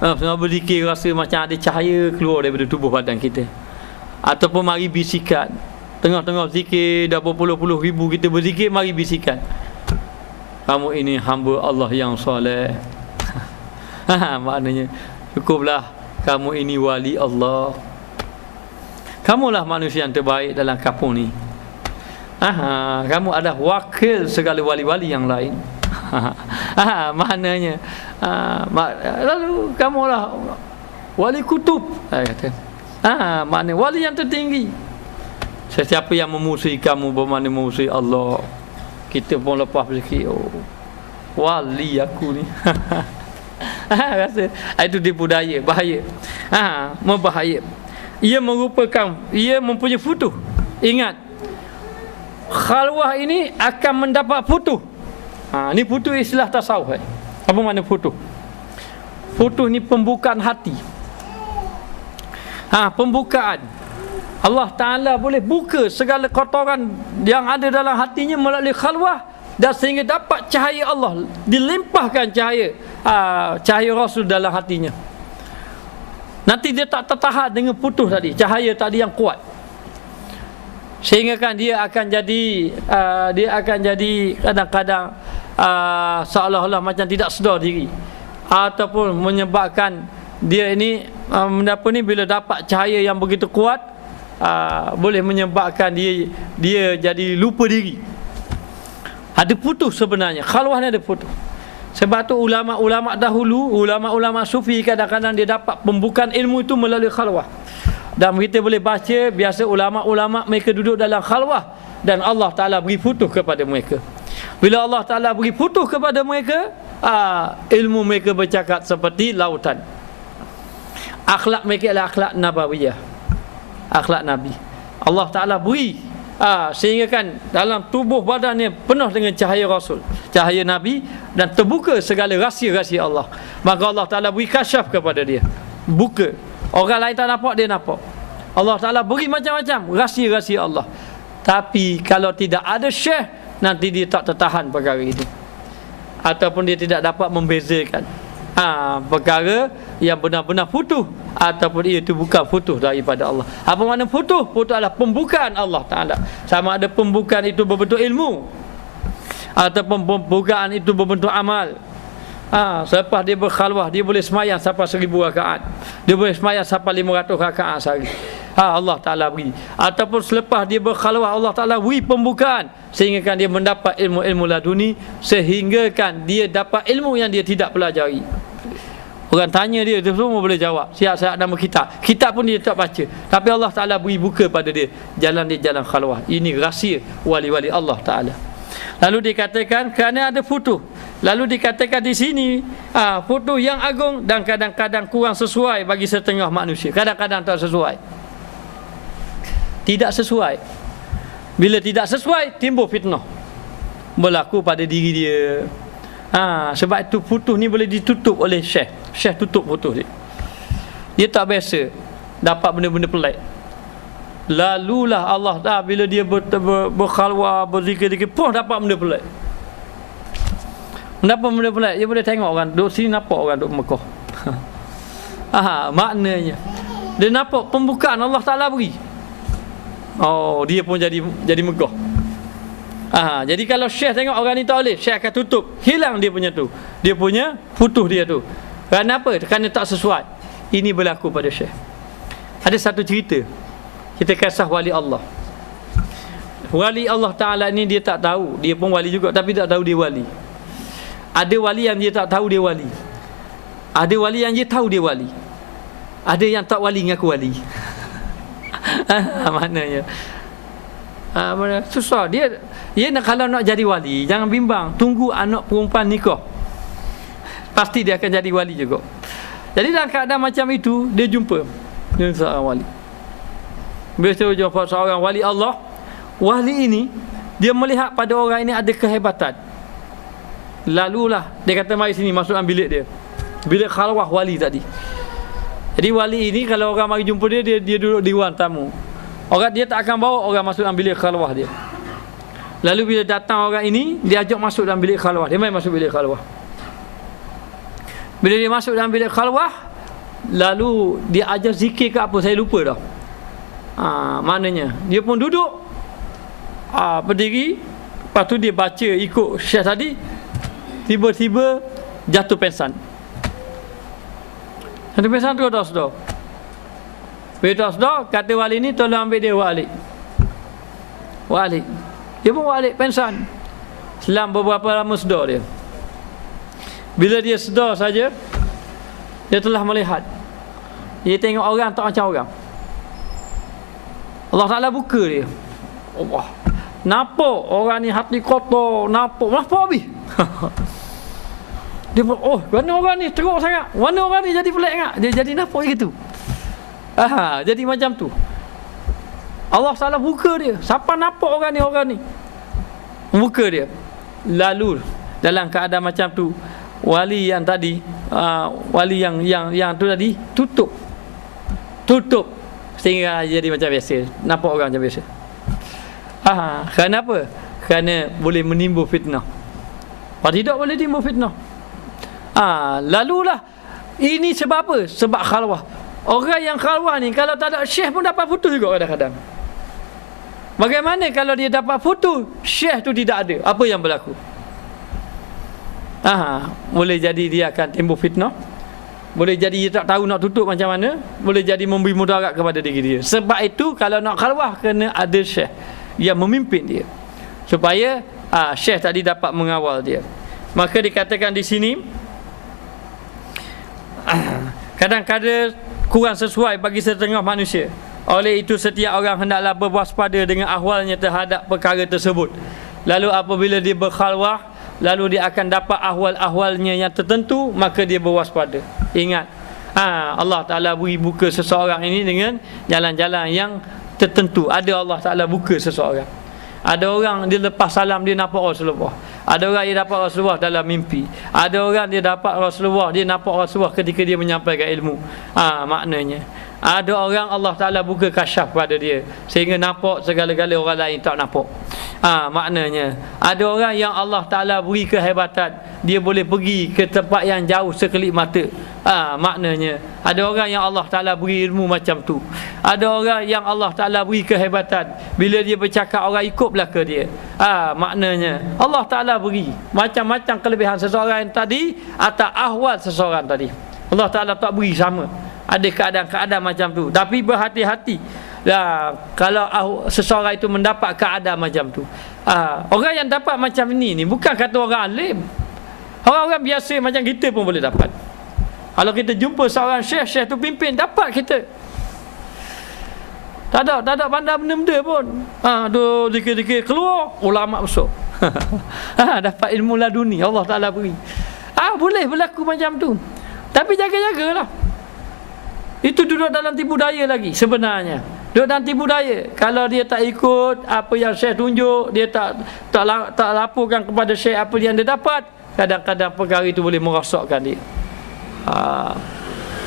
Tengok berzikir rasa macam ada cahaya keluar daripada tubuh badan kita. Ataupun mari bisikan. Tengah-tengah zikir, dah berpuluh-puluh ribu kita berzikir, mari bisikan, kamu ini hamba Allah yang soleh. Maknanya cukuplah, kamu ini wali Allah, kamulah manusia yang terbaik dalam kampung ni. Kamu adalah wakil segala wali-wali yang lain. Maknanya lalu kamulah wali kutub, kata. Maknanya wali yang tertinggi. Sesiapa yang memusuhi kamu bermakna memusuhi Allah. Kita pun lepas berfikir, oh, wali aku ni. Rasa itu tipu daya, bahaya. Membahaya. Ia mempunyai futuh. Ingat, khalwah ini akan mendapat futuh. Ni futuh istilah tasawuf. Apa makna futuh? Futuh ni pembukaan hati. Pembukaan. Allah Ta'ala boleh buka segala kotoran yang ada dalam hatinya melalui khalwah, dan sehingga dapat cahaya Allah, dilimpahkan cahaya Rasul dalam hatinya. Nanti dia tak tertahan dengan putus tadi, cahaya tadi yang kuat, sehingga kan dia akan jadi kadang-kadang seolah-olah macam tidak sedar diri, ataupun menyebabkan dia ini bila dapat cahaya yang begitu kuat, boleh menyebabkan dia jadi lupa diri. Ada putus sebenarnya, khalwah ni ada putus. Sebab tu ulama-ulama dahulu, ulama-ulama sufi, kadang-kadang dia dapat pembukaan ilmu itu melalui khalwah. Dan kita boleh baca, biasa ulama-ulama mereka duduk dalam khalwah, dan Allah Ta'ala beri putus kepada mereka. Bila Allah Ta'ala beri putus kepada mereka, ilmu mereka bercakap seperti lautan. Akhlak mereka adalah akhlak nabawiyah, akhlak Nabi. Allah Ta'ala beri sehingga kan dalam tubuh badannya penuh dengan cahaya Rasul, cahaya Nabi, dan terbuka segala rahsia-rahsia Allah. Maka Allah Ta'ala beri kasyaf kepada dia, buka. Orang lain tak nampak, dia nampak. Allah Ta'ala beri macam-macam rahsia-rahsia Allah. Tapi kalau tidak ada syekh, nanti dia tak tertahan perkara ini, ataupun dia tidak dapat membezakan perkara yang benar-benar futuh ataupun ia itu bukan futuh daripada Allah. Apa makna futuh? Futuh adalah pembukaan Allah Ta'ala. Sama ada pembukaan itu berbentuk ilmu ataupun pembukaan itu berbentuk amal. Selepas dia berkhalwah, dia boleh semayang sampai 1000 rakaat, dia boleh semayang sampai 500 rakaat sehari. Allah Ta'ala beri. Ataupun selepas dia berkhalwah, Allah Ta'ala beri pembukaan sehingga kan dia mendapat ilmu-ilmu laduni, sehingga kan dia dapat ilmu yang dia tidak pelajari. Orang tanya dia semua boleh jawab, siap-siap nama kitab pun dia tak baca, tapi Allah Ta'ala beri buka pada dia jalan khalwah. Ini rahsia wali-wali Allah Ta'ala. Lalu dikatakan kerana ada futuh. Lalu dikatakan di sini futuh yang agung, dan kadang-kadang kurang sesuai bagi setengah manusia. Kadang-kadang tak sesuai. Tidak sesuai. Bila tidak sesuai, timbul fitnah berlaku pada diri dia. Sebab itu futuh ni boleh ditutup oleh syekh. Syekh tutup futuh dia. Dia tak biasa dapat benda-benda pelik. Lalulah Allah Ta'ala bila dia berkhalwah, berzikir-zikir pun dapat benda pelik. Mendapat benda pelik, dia boleh tengok orang duduk sini, nampak orang duduk Mekah. Maknanya dia nampak pembukaan Allah Ta'ala beri. Oh, dia pun jadi megah. Jadi kalau syekh tengok orang ni tak boleh, syekh akan tutup, hilang dia punya tu, dia punya futuh dia tu. Kerana apa? Kerana tak sesuai. Ini berlaku pada syekh. Ada satu cerita, kita kisah wali Allah. Wali Allah Ta'ala ni dia tak tahu, dia pun wali juga, tapi tak tahu dia wali. Ada wali yang dia tak tahu dia wali. Ada wali yang dia tahu dia wali. Ada yang tak wali ngaku wali. Maknanya susah. Dia kalau nak jadi wali, jangan bimbang, tunggu anak perempuan nikah, pasti dia akan jadi wali juga. Jadi dalam keadaan macam itu, dia jumpa dengan seorang wali. Biasa jumpa seorang wali Allah. Wali ini dia melihat pada orang ini ada kehebatan. Lalulah dia kata, mari sini, masuk dalam bilik dia, bilik khalwah wali tadi. Jadi wali ini kalau orang mari jumpa dia duduk di ruang tamu. Orang dia tak akan bawa orang masuk dalam bilik khalwah dia. Lalu bila datang orang ini, dia ajak masuk dalam bilik khalwah. Dia main masuk bilik khalwah. Bila dia masuk dalam bilik khalwah, lalu dia ajar zikir ke apa, saya lupa dah. Maknanya dia pun duduk, berdiri, lepas tu dia baca ikut syekh tadi, tiba-tiba jatuh pingsan. Jatuh pingsan tu dah sedar. Bila tak sedar, kata wali ni tolong ambil dia balik. Dia pun balik pingsan. Selang beberapa lama sedar dia. Bila dia sedar saja, dia telah melihat. Dia tengok orang tak macam orang. Allah Ta'ala buka dia. Allah, nampak orang ni hati kotor, nampak habis. Dia pun, mana orang ni teruk sangat, mana orang ni jadi pelik sangat. Dia jadi nampak gitu. Jadi macam tu. Allah Ta'ala buka dia. Siapa nampak orang ni? Buka dia. Lalu dalam keadaan macam tu, wali yang tadi, wali yang tu tadi tutup sehingga jadi macam biasa, nampak orang macam biasa. Kenapa? Kerana boleh menimbul fitnah. Kalau tidak boleh timbul fitnah. Lalulah ini sebab apa? Sebab khalwah. Orang yang khalwah ni kalau tak ada syekh pun dapat putus juga kadang-kadang. Bagaimana kalau dia dapat putus, syekh tu tidak ada? Apa yang berlaku? Boleh jadi dia akan timbul fitnah. Boleh jadi dia tak tahu nak tutup macam mana. Boleh jadi memberi mudarat kepada diri dia. Sebab itu kalau nak khalwah, kena ada syekh yang memimpin dia, supaya syekh tadi dapat mengawal dia. Maka dikatakan di sini, kadang-kadang kurang sesuai bagi setengah manusia. Oleh itu setiap orang hendaklah berwaspada dengan ahwalnya terhadap perkara tersebut. Lalu apabila dia berkhalwah, lalu dia akan dapat ahwal-ahwalnya yang tertentu, maka dia berwaspada. Ingat, Allah Ta'ala beri buka seseorang ini dengan jalan-jalan yang tertentu. Ada Allah Ta'ala buka seseorang. Ada orang dia lepas salam dia nampak Rasulullah. Ada orang dia dapat Rasulullah dalam mimpi. Ada orang dia dapat Rasulullah, dia nampak Rasulullah ketika dia menyampaikan ilmu. Maknanya ada orang Allah Ta'ala buka kasyaf pada dia sehingga nampak segala-gala orang lain tak nampak. Maknanya ada orang yang Allah Ta'ala beri kehebatan, dia boleh pergi ke tempat yang jauh sekelip mata. Maknanya ada orang yang Allah Ta'ala beri ilmu macam tu. Ada orang yang Allah Ta'ala beri kehebatan, bila dia bercakap orang ikut belaka dia. Maknanya Allah Ta'ala beri macam-macam kelebihan seseorang yang tadi atas ahwal seseorang tadi. Allah Ta'ala tak beri sama. Ada keadaan-keadaan macam tu. Tapi berhati-hati kalau seseorang itu mendapat keadaan macam tu. Orang yang dapat macam ini ni bukan kata orang alim. Orang-orang biasa macam kita pun boleh dapat. Kalau kita jumpa seorang syekh tu pimpin, dapat kita. Tak ada pandai benda-benda pun. Dikit-dikit keluar ulama besar. Dapat ilmu laduni Allah Ta'ala beri. Boleh berlaku macam tu. Tapi jaga-jagalah. Itu duduk dalam tipu daya lagi sebenarnya. Duduk dalam tipu daya. Kalau dia tak ikut apa yang syekh tunjuk, dia tak laporkan kepada syekh apa yang dia dapat, kadang-kadang perkara itu boleh merosakkan dia.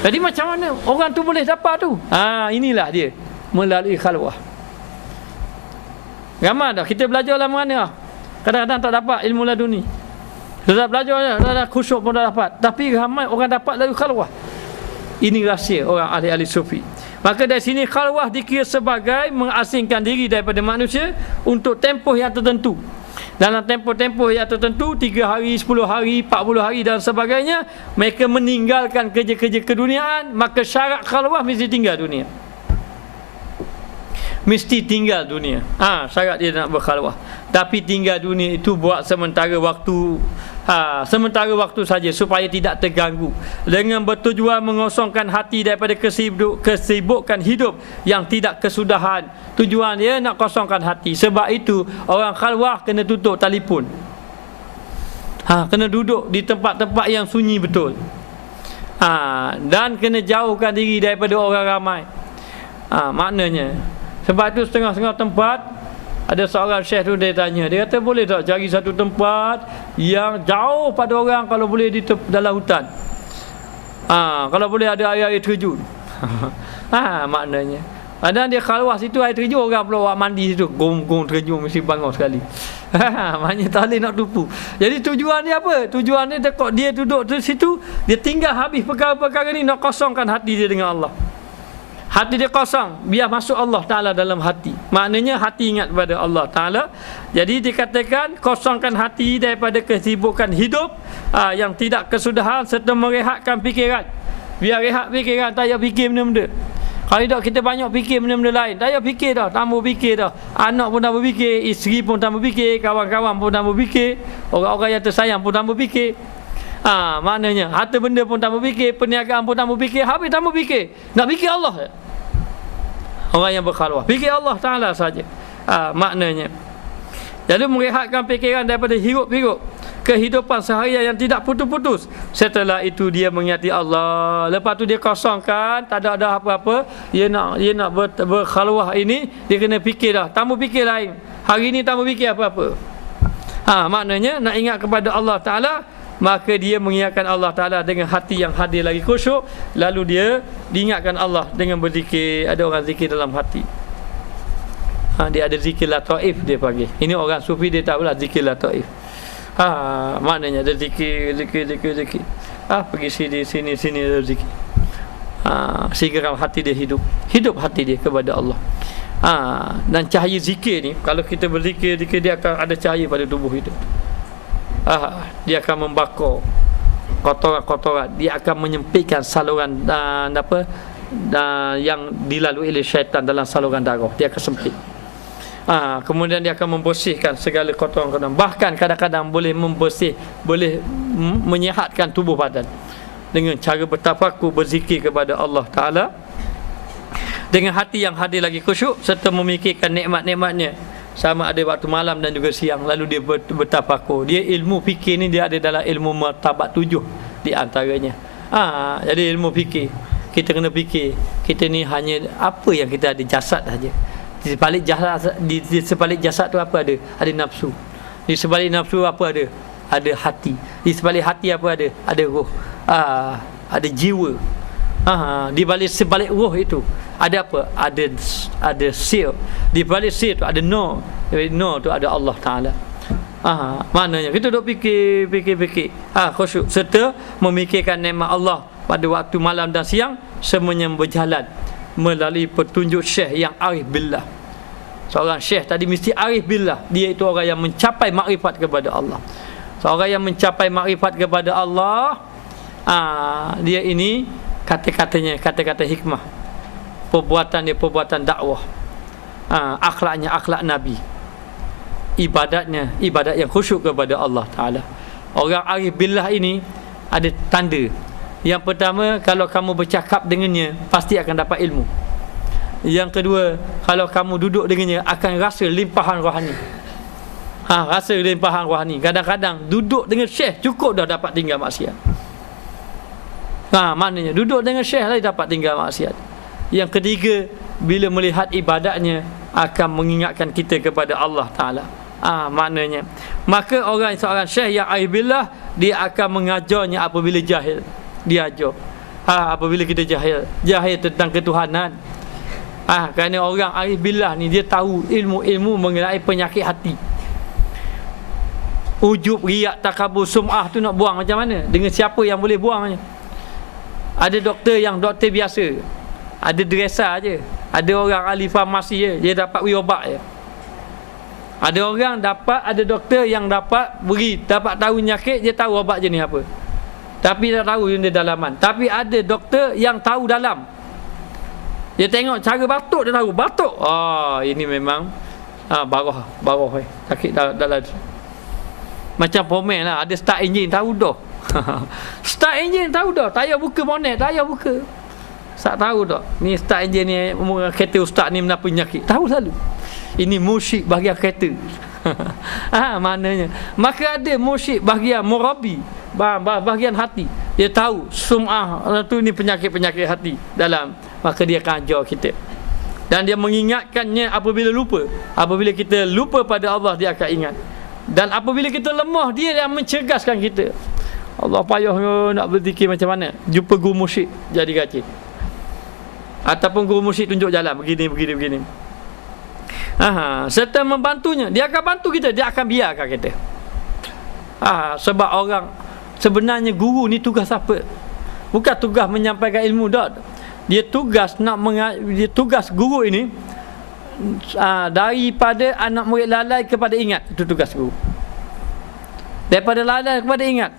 Jadi macam mana orang tu boleh dapat tu? Inilah dia, melalui khalwah. Ramai dah kita belajar lah mana. Kadang-kadang tak dapat ilmu laduni. Dah belajar dah khusyuk pun dah dapat. Tapi ramai orang dapat melalui khalwah. Ini rahsia orang ahli-ahli sufi. Maka dari sini khalwah dikira sebagai mengasingkan diri daripada manusia untuk tempoh yang tertentu. Dalam tempoh-tempoh yang tertentu, 3 hari, 10 hari, 40 hari dan sebagainya, mereka meninggalkan kerja-kerja keduniaan. Maka syarat khalwah mesti tinggal dunia. Mesti tinggal dunia. Syarat dia nak berkhalwah. Tapi tinggal dunia itu buat sementara waktu. Sementara waktu saja supaya tidak terganggu, dengan bertujuan mengosongkan hati daripada kesibukan hidup yang tidak kesudahan. Tujuan dia nak kosongkan hati. Sebab itu orang khalwah kena tutup telefon. Kena duduk di tempat-tempat yang sunyi betul. Dan kena jauhkan diri daripada orang ramai. Maknanya sebab itu setengah-setengah tempat, ada seorang syekh tu dia tanya, dia kata boleh tak cari satu tempat yang jauh pada orang, kalau boleh di dalam hutan. Kalau boleh ada air terjun. Maknanya dan dia khalwah situ air terjun, orang pula buat mandi situ, gong-gong terjun mesti bangun sekali. Maknanya tak boleh nak tupu. Jadi tujuan dia apa? Tujuan dia dia duduk di situ, dia tinggal habis perkara-perkara ni, nak kosongkan hati dia dengan Allah. hati dia kosong, biar masuk Allah Ta'ala dalam hati. Maknanya hati ingat kepada Allah Ta'ala. Jadi dikatakan kosongkan hati daripada kesibukan hidup yang tidak kesudahan, serta merehatkan fikiran. Biar rehat fikiran, tak payah fikir benda-benda. Kalau tidak kita banyak fikir benda-benda lain, tak payah fikir dah, tambah fikir dah. Anak pun tambah fikir, isteri pun tambah fikir, kawan-kawan pun tambah fikir, orang-orang yang tersayang pun tambah fikir. Maknanya harta benda pun tambah fikir, perniagaan pun tambah fikir, habis tambah fikir. Nak fikir Allah. Orang yang berkhalwah fikir Allah Ta'ala saja. Maknanya jadi merehatkan fikiran daripada hiruk-pikuk kehidupan seharian yang tidak putus-putus. Setelah itu dia mengingati Allah. Lepas tu dia kosongkan, tak ada apa-apa. Dia nak berkhalwah ini, dia kena fikir dah, tambah fikir lain. Hari ini tambah fikir apa-apa. Maknanya nak ingat kepada Allah Ta'ala, maka dia mengingatkan Allah Ta'ala dengan hati yang hadir lagi khusyuk. Lalu dia diingatkan Allah dengan berzikir. Ada orang zikir dalam hati. Dia ada zikir lataif dia panggil. Ini orang sufi dia tak pula zikir lataif. Maknanya ada zikir. Pergi sini ada zikir. Sehingga hati dia hidup hati dia kepada Allah. Dan cahaya zikir ni, kalau kita berzikir, dia akan ada cahaya pada tubuh kita. Dia akan membakar kotoran-kotoran. Dia akan menyempitkan saluran yang dilalui oleh syaitan dalam saluran darah. Dia akan sempit. Kemudian dia akan membersihkan segala kotoran-kotoran. Bahkan kadang-kadang boleh boleh menyihatkan tubuh badan dengan cara bertafakur, berzikir kepada Allah Ta'ala dengan hati yang hadir lagi khusyuk, serta memikirkan nikmat-nikmatnya, sama ada waktu malam dan juga siang. Lalu dia bertafakur. Dia ilmu fikir ni dia ada dalam ilmu martabat 7 di antaranya. Jadi ilmu fikir, kita kena fikir kita ni hanya apa yang kita ada, jasad saja. Di sebalik jasad tu apa ada? Ada nafsu. Di sebalik nafsu apa ada? Ada hati. Di sebalik hati apa ada? Ada roh. Ada jiwa. Di sebalik roh itu ada apa? Ada sir. Di balik sir tu ada nur. Nur tu ada Allah Ta'ala. Maknanya kita duk fikir khusyuk, serta memikirkan nikmat Allah pada waktu malam dan siang, semuanya berjalan melalui petunjuk syekh yang arif billah. Seorang syekh tadi mesti arif billah. Dia itu orang yang mencapai makrifat kepada Allah. Seorang yang mencapai makrifat kepada Allah, dia ini kata-katanya kata-kata hikmah, perbuatan dia perbuatan dakwah, akhlaknya akhlak Nabi, ibadatnya ibadat yang khusyuk kepada Allah Ta'ala. Orang arif billah ini ada tanda. Yang pertama, kalau kamu bercakap dengannya, pasti akan dapat ilmu. Yang kedua, kalau kamu duduk dengannya, akan rasa limpahan rohani. Rasa limpahan rohani. Kadang-kadang duduk dengan syekh cukup dah dapat tinggal maksiat. Maknanya duduk dengan syekh lagi dapat tinggal maksiat. Yang ketiga, bila melihat ibadatnya, akan mengingatkan kita kepada Allah Ta'ala. Maknanya, maka seorang syekh yang arif billah, dia akan mengajarnya apabila jahil. Dia ajar. Apabila kita jahil tentang ketuhanan. Kerana orang arif billah ni dia tahu ilmu mengenai penyakit hati. Ujub, riak, takabur, sum'ah tu nak buang macam mana? Dengan siapa yang boleh buangnya? Ada doktor yang doktor biasa, ada dresser je. Ada orang ahli farmasi je, dia dapat beri obat je. Ada doktor yang dapat tahu penyakit, dia tahu obat jenis apa, tapi tak tahu jenis dalaman. Tapi ada doktor yang tahu dalam. Dia tengok cara batuk, dia tahu batuk. Ini memang barah sakit dalam. Macam pomel lah, ada start engine tahu dah. Start engine tahu dah, tak payah buka bonnet, tak payah buka. Tak tahu tak, ni start engine ni, kereta ustaz ni menapa penyakit, tahu selalu. Ini musyrik bahagian kereta. Maknanya, maka ada musyrik bahagian murabi, bahagian hati. Dia tahu sum'ah tu ni penyakit-penyakit hati dalam, maka dia akan ajar kita. Dan dia mengingatkannya apabila lupa. Apabila kita lupa pada Allah, dia akan ingat. Dan apabila kita lemah, dia yang mencerdaskan kita. Allah payah nak berzikir macam mana, jumpa guru musyrik jadi kacau. Ataupun guru musyrik tunjuk jalan begini. Serta membantunya. Dia akan bantu kita, dia akan biarkan kita. Sebab orang sebenarnya guru ni tugas apa? Bukan tugas menyampaikan ilmu dah. dia tugas dia tugas guru ini daripada anak murid lalai kepada ingat. Itu tugas guru. Daripada lalai kepada ingat,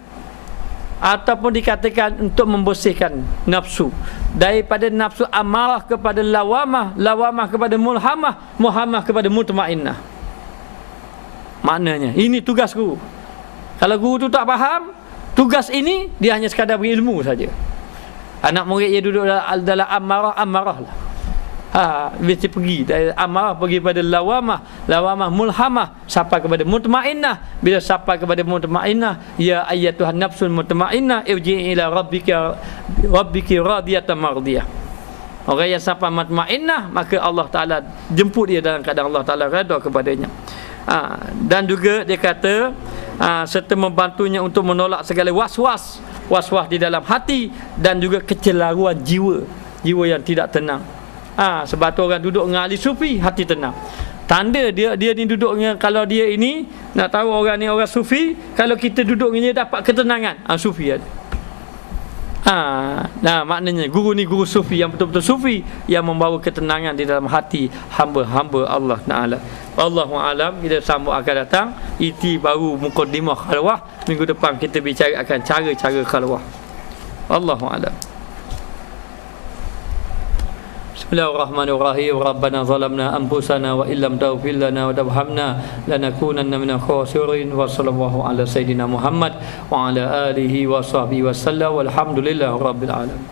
ataupun dikatakan untuk membersihkan nafsu, daripada nafsu amarah kepada lawamah, lawamah kepada mulhamah, mulhamah kepada mutmainnah. Maknanya ini tugas guru. Kalau guru tu tak faham tugas ini, dia hanya sekadar beri ilmu saja. Anak murid dia duduk dalam amarah lah. Mesti pergi dari amarah pergi pada lawamah, lawamah mulhamah sampai kepada mutmainnah. Bila sampai kepada mutmainnah, ya ayyatuhan nafsul mutmainnah irji'i ila rabbiki radiyatan mardiyah. Orang yang sampai mutmainnah, maka Allah Taala jemput dia dalam keadaan Allah Taala redha kepadanya. Dan juga dia kata serta membantunya untuk menolak segala was-was di dalam hati dan juga kecelaruan jiwa yang tidak tenang. Sebab tu orang duduk dengan ahli sufi, hati tenang. Tanda dia ni duduknya, kalau dia ini nak tahu orang ni orang sufi, kalau kita duduk dengan dia dapat ketenangan, sufi ada. Nah, maknanya guru ni guru sufi yang betul-betul sufi, yang membawa ketenangan di dalam hati hamba-hamba Allah Taala. Wallahu alam. Kita sambung akan datang iti baru mukaddimah khalwah. Minggu depan kita bicara akan cara-cara khalwah. Wallahu alam. Bismillahirrahmanirrahim. Rabbana zalamna anfusana wa illam taghfir lana wa tarhamna lanakunanna minal khasirin. Wa sallallahu ala sayidina Muhammad wa ala alihi wa sahbihi wa sallam. Walhamdulillahirabbil alamin.